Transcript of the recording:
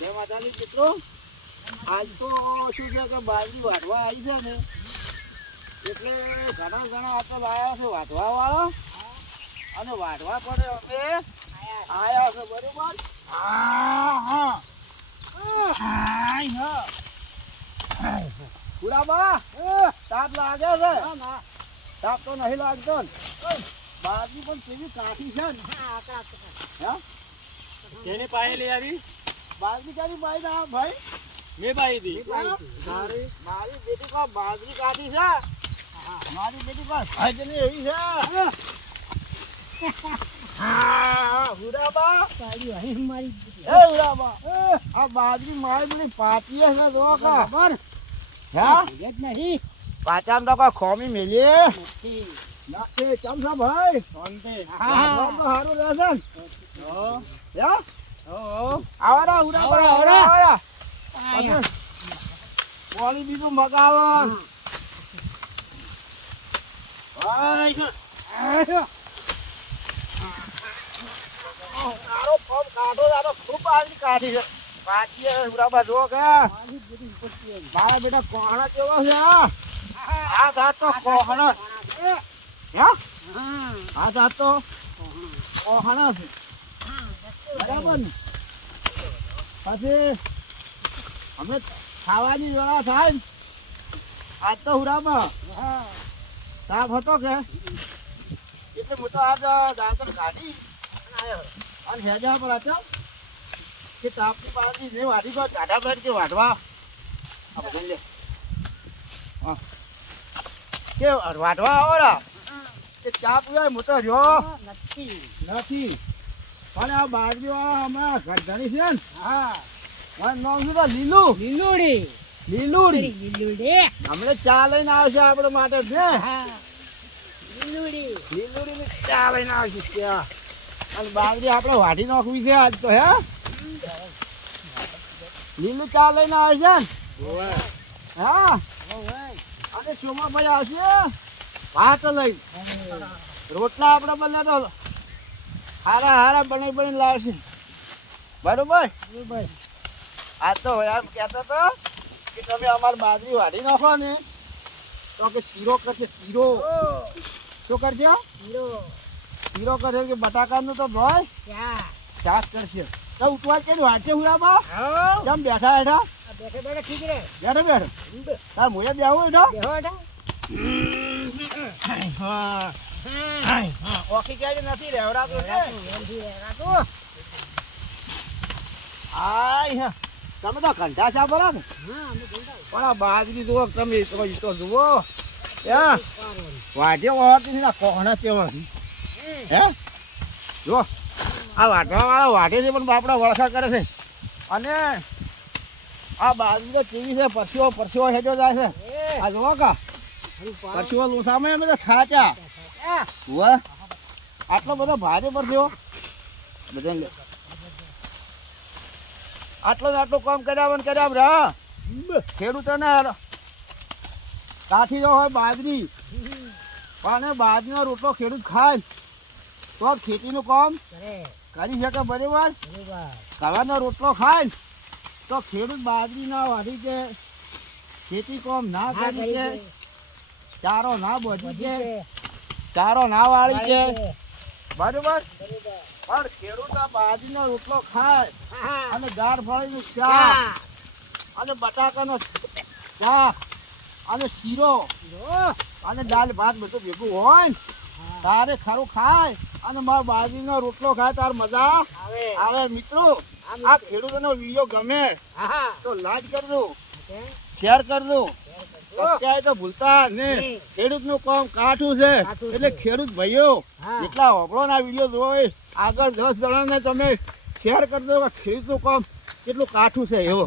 જય માતાજી મિત્રો. આજ તો શું છે કે બાજરી વાઢવા આવી છે ને એટલે ઘણા આપણે આવ્યા છે વાઢવા વાળા અને વાઢવા પડે અમે આયા છે બરોબર. પુરાબા તાપ લાગે છે? તાપ તો નહીં લાગતો ને. બાજરી પણ કેવી કાઠી છે ને. કેને પાયે લઈ આવી? બાજરી કાઢી પાઈ ના ભાઈ મેં પાઈ દી. મારી બેટી કો બાજરી કાઢી છે. મારી બેટી કો ભાઈ એવી છે. હુરાબા આ બાજરી મારી બધી પાટીએ છે જો કા બરાબર. હે પાચામ તો કો ખોમી મેલીએ નાખે ચમસા ભાઈ શાંતિ હારું રહેશે. હે આવરા હુરાબા પાણી બીજું મગાવો. ખૂબ બાજરી કાઢી છે. કાઢીએ હુરાબા જો કે મારા બેટા કોહણા કેવો છે. આ જાત તો કોહણા આ જાત તો કોહણા છે બરાબર ને. પછી અમે ખાવાની વેળા થાય ને આજ તો હુરાબા તાપ હતો કે એટલે હું તો આજ દાંતર કાઢી અને હેજા પર આચા કે તાપની બાજરી ને વાઢી ગયો ટાઢા બેઠ કે વાઢવા લે કે વાઢવા આવો રા કે ચા પીવાય હું તો રહ્યો નથી. પણ આ બાજરી વાળા હમણાં ઘણી છે ને. મારું નામ શું તો લીલુડી. હમણાં ચા લઈને આવશે આપણે માટે ને. લીલુડી ની ચા લઈને આવશે ત્યાં. અને બાજરી આપણે વાઢી નાખવી છે આજ તો. હે લીલું ચા લઈને આવશે ને. હા અને સોમાભાઈ આવશે ભાત લઈ. રોટલા આપણે બને તો હારા બની લાવશે બરોબર. આજ તો એમ કહેતો હતો કે તમે અમારી બાજરી વાઢી નાખો ને તો કે શીરો કરશે. શીરો શું કરશે? શીરો કરશે કે બટાકાનું તો ભાઈ શાક કરશે. તો ઉઠવા કેવી વાટશે હુરાબા? કેમ બેઠા હેઠા તાર મોયા બેહું હેઠો ઓખી ક્યારે નથી રહેવડાતું. તમે તો ઘંટા શા ભરા ને. પણ આ બાજરી જુઓ તમે તો જુઓ વાઢ્યો હોતી કોહણા ચેવણ. હે જો આ વાઢવા વાળા વાઢે છે પણ બાપડા વળખા કરે છે. અને આ બાજરી તો કેવી છે પરસીઓ હેજો જાય છે. આ જુઓ કા પરસીઓ લોસામાં અમે તો થાચ્યા. આટલો બધો ભારે પરસીઓ બધા આટલું કામ કર્યા રહ્યા. ખેડૂતોને કાઠી જો હોય બાજરી પણ બાજરીનો રોટલો ખેડૂત ખાય તો ખેતીનું કામ કરી શકે બરાબર. કવાનો રોટલો ખાય તો ખેડૂત બાજરી ના વાઢી છે, ખેતી કામ ના કરી છે, ચારો ના બોધી છે, ચારો ના વાળી છે બરાબર. પણ ખેડૂત આ બાજરીનો રોટલો ખાય અને દાળ ફળીનું શાક અને બટાકાનો શાક અને શીરો અને દાળ ભાત બધું ભેગું હોય તારે ખરું ખાય અને મારો બાજરીનો રોટલો ખાય તાર મજા આવે. મિત્રો આ ખેડૂતોનો વિડીયો ગમે તો લાઈક કરજો, શેર કરજો, સબસ્ક્રાઇબ તો ભૂલતા ને. ખેડૂતનું કામ કાઠું છે એટલે ખેડૂત ભાઈઓ એટલા હોબળોના વિડીયો જોઈ આગળ 10 જણાને તમે શેર કરજો કે ખેડૂતનું કામ કેટલું કાઠું છે એવો.